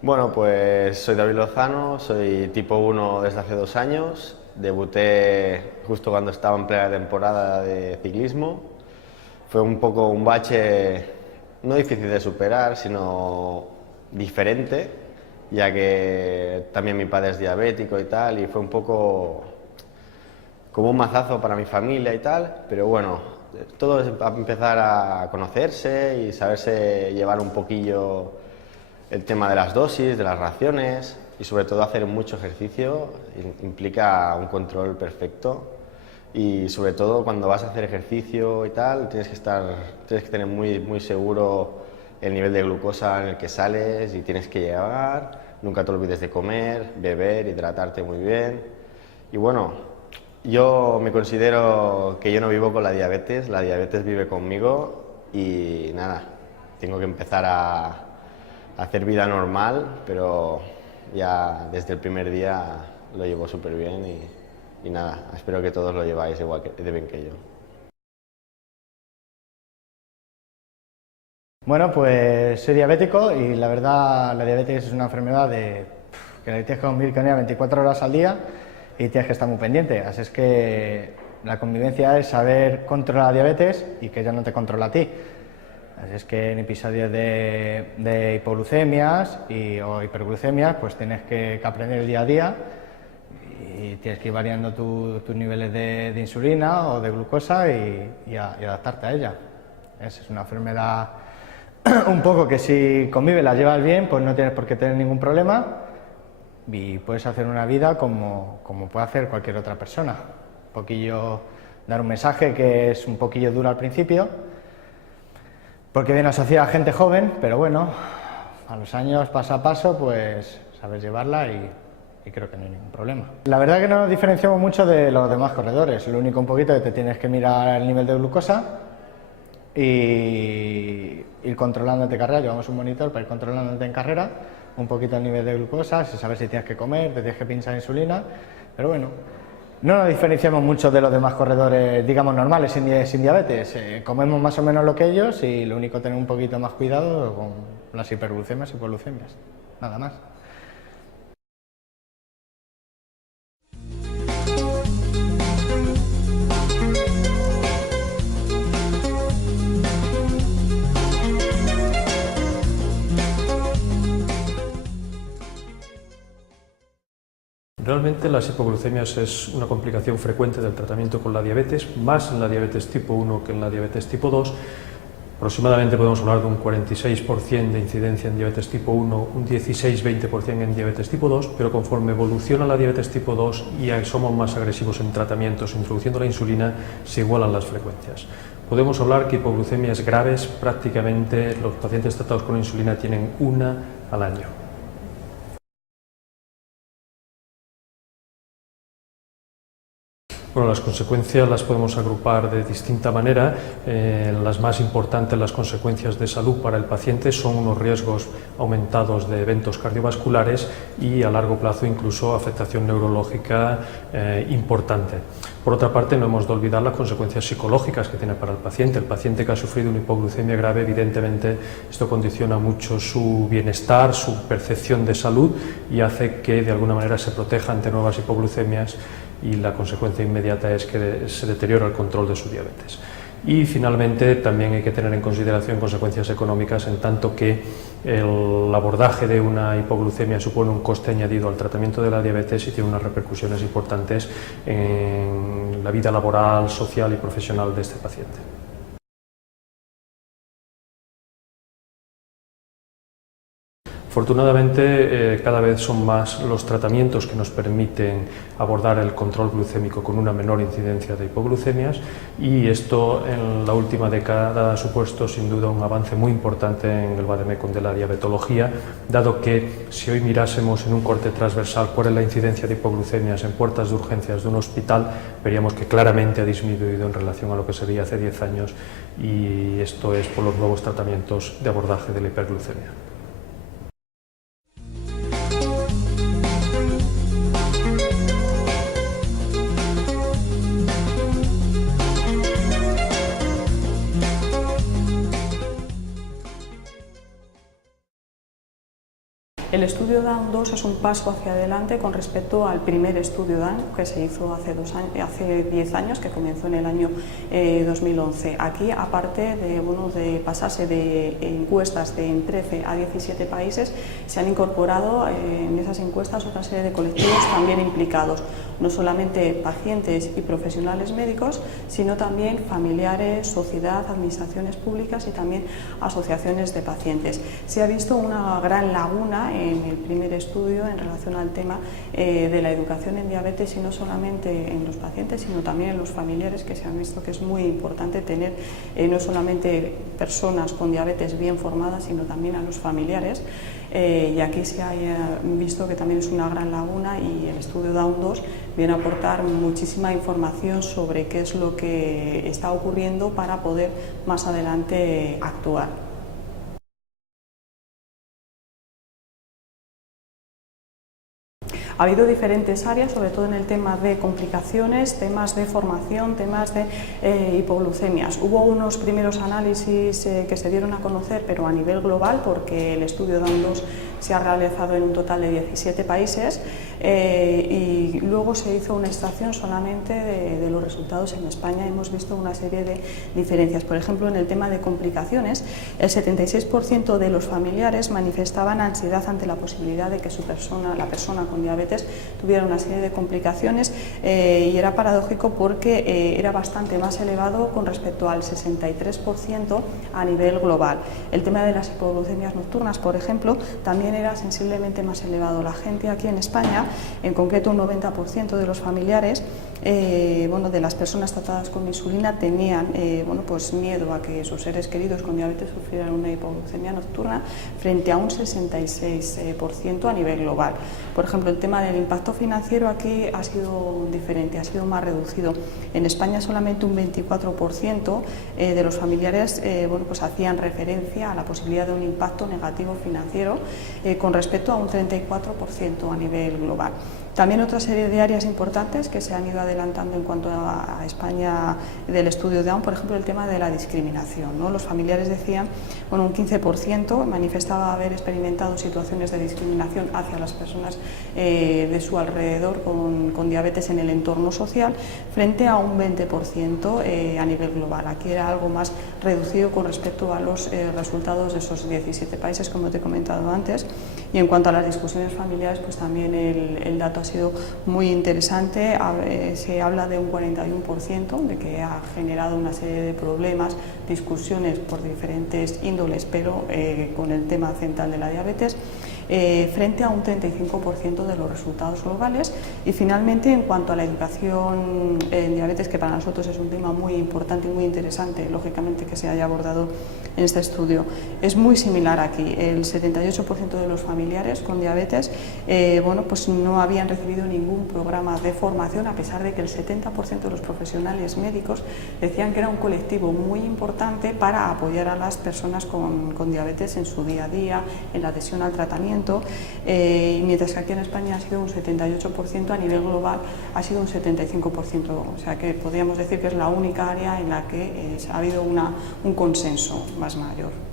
Bueno, pues soy David Lozano, soy tipo 1 desde hace 2 años. Debuté justo cuando estaba en plena temporada de ciclismo. Fue un poco un bache no difícil de superar, sino diferente, ya que también mi padre es diabético y tal, y fue un poco como un mazazo para mi familia y tal, pero bueno, todo es empezar a conocerse y saberse llevar un poquillo el tema de las dosis, de las raciones y sobre todo hacer mucho ejercicio implica un control perfecto y sobre todo cuando vas a hacer ejercicio y tal tienes que tener muy seguro el nivel de glucosa en el que sales y tienes que llegar, nunca te olvides de comer, beber, hidratarte muy bien y bueno, yo me considero que yo no vivo con la diabetes vive conmigo y nada, tengo que empezar a hacer vida normal, pero ya desde el primer día lo llevo súper bien y nada, espero que todos lo lleváis igual de bien que yo. Bueno, pues soy diabético y la verdad la diabetes es una enfermedad que la tienes que convivir con ella 24 horas al día y tienes que estar muy pendiente. Así es que la convivencia es saber controlar la diabetes y que ella no te controla a ti. Así es que en episodios de hipoglucemias o hiperglucemias pues tienes que aprender el día a día y tienes que ir variando tus niveles de insulina o de glucosa y adaptarte a ella. Es una enfermedad un poco que si convives, la llevas bien, pues no tienes por qué tener ningún problema y puedes hacer una vida como puede hacer cualquier otra persona. Un poquillo dar un mensaje que es un poquillo duro al principio, porque viene asociada a gente joven, pero bueno, a los años, paso a paso, pues sabes llevarla y creo que no hay ningún problema. La verdad que no nos diferenciamos mucho de los demás corredores, lo único un poquito que te tienes que mirar el nivel de glucosa y ir controlándote carrera, llevamos un monitor para ir controlándote en carrera, un poquito el nivel de glucosa, si sabes si tienes que comer, te tienes que pinchar insulina, pero bueno, no nos diferenciamos mucho de los demás corredores, digamos, normales, sin diabetes, comemos más o menos lo que ellos y lo único tener un poquito más cuidado con las hiperglucemias y hipoglucemias, nada más. Realmente las hipoglucemias es una complicación frecuente del tratamiento con la diabetes, más en la diabetes tipo 1 que en la diabetes tipo 2. Aproximadamente podemos hablar de un 46% de incidencia en diabetes tipo 1, un 16-20% en diabetes tipo 2, pero conforme evoluciona la diabetes tipo 2 y somos más agresivos en tratamientos, introduciendo la insulina, se igualan las frecuencias. Podemos hablar que hipoglucemias graves, prácticamente los pacientes tratados con insulina tienen una al año. Bueno, las consecuencias las podemos agrupar de distinta manera. Las más importantes, las consecuencias de salud para el paciente, son unos riesgos aumentados de eventos cardiovasculares y a largo plazo incluso afectación neurológica importante. Por otra parte, no hemos de olvidar las consecuencias psicológicas que tiene para el paciente. El paciente que ha sufrido una hipoglucemia grave, evidentemente esto condiciona mucho su bienestar, su percepción de salud y hace que de alguna manera se proteja ante nuevas hipoglucemias y la consecuencia inmediata es que se deteriora el control de su diabetes. Y finalmente también hay que tener en consideración consecuencias económicas, en tanto que el abordaje de una hipoglucemia supone un coste añadido al tratamiento de la diabetes y tiene unas repercusiones importantes en la vida laboral, social y profesional de este paciente. Afortunadamente, cada vez son más los tratamientos que nos permiten abordar el control glucémico con una menor incidencia de hipoglucemias, y esto en la última década ha supuesto sin duda un avance muy importante en el vademecum de la diabetología, dado que si hoy mirásemos en un corte transversal cuál es la incidencia de hipoglucemias en puertas de urgencias de un hospital, veríamos que claramente ha disminuido en relación a lo que sería hace 10 años, y esto es por los nuevos tratamientos de abordaje de la hiperglucemia. El estudio Down 2 es un paso hacia adelante con respecto al primer estudio Down que se hizo hace 10 años, que comenzó en el año 2011. Aquí, aparte de pasarse de encuestas en 13 a 17 países, se han incorporado en esas encuestas otra serie de colectivos también implicados, no solamente pacientes y profesionales médicos, sino también familiares, sociedad, administraciones públicas y también asociaciones de pacientes. Se ha visto una gran laguna en el primer estudio en relación al tema de la educación en diabetes, y no solamente en los pacientes, sino también en los familiares, que se han visto que es muy importante tener no solamente personas con diabetes bien formadas, sino también a los familiares. Y aquí se ha visto que también es una gran laguna, y el estudio Down 2 viene a aportar muchísima información sobre qué es lo que está ocurriendo para poder más adelante actuar. Ha habido diferentes áreas, sobre todo en el tema de complicaciones, temas de formación, temas de hipoglucemias. Hubo unos primeros análisis que se dieron a conocer, pero a nivel global, porque el estudio Down 2 se ha realizado en un total de 17 países, y luego se hizo una extracción solamente de los resultados en España. Hemos visto una serie de diferencias. Por ejemplo, en el tema de complicaciones, el 76% de los familiares manifestaban ansiedad ante la posibilidad de que la persona con diabetes tuviera una serie de complicaciones, y era paradójico porque era bastante más elevado con respecto al 63% a nivel global. El tema de las hipoglucemias nocturnas, por ejemplo, también era sensiblemente más elevado. La gente aquí en España, en concreto un 90% de los familiares, de las personas tratadas con insulina, tenían pues miedo a que sus seres queridos con diabetes sufrieran una hipoglucemia nocturna, frente a un 66% a nivel global. Por ejemplo, el tema del impacto financiero aquí ha sido diferente, ha sido más reducido. En España solamente un 24% de los familiares pues hacían referencia a la posibilidad de un impacto negativo financiero, con respecto a un 34% a nivel global. También otra serie de áreas importantes que se han ido adelantando en cuanto a España del estudio Down, por ejemplo, el tema de la discriminación, ¿no? Los familiares decían, un 15% manifestaba haber experimentado situaciones de discriminación hacia las personas de su alrededor con diabetes en el entorno social, frente a un 20% a nivel global. Aquí era algo más reducido con respecto a los resultados de esos 17 países, como te he comentado antes. Y en cuanto a las discusiones familiares, pues también el dato ha sido muy interesante. Se habla de un 41% de que ha generado una serie de problemas, discusiones por diferentes índoles, pero con el tema central de la diabetes, frente a un 35% de los resultados globales. Y finalmente, en cuanto a la educación en diabetes, que para nosotros es un tema muy importante y muy interesante, lógicamente, que se haya abordado en este estudio, es muy similar aquí. El 78% de los familiares con diabetes pues no habían recibido ningún programa de formación, a pesar de que el 70% de los profesionales médicos decían que era un colectivo muy importante para apoyar a las personas con diabetes en su día a día, en la adhesión al tratamiento, mientras que aquí en España ha sido un 78%, a nivel global ha sido un 75%, o sea que podríamos decir que es la única área en la que ha habido un consenso más mayor.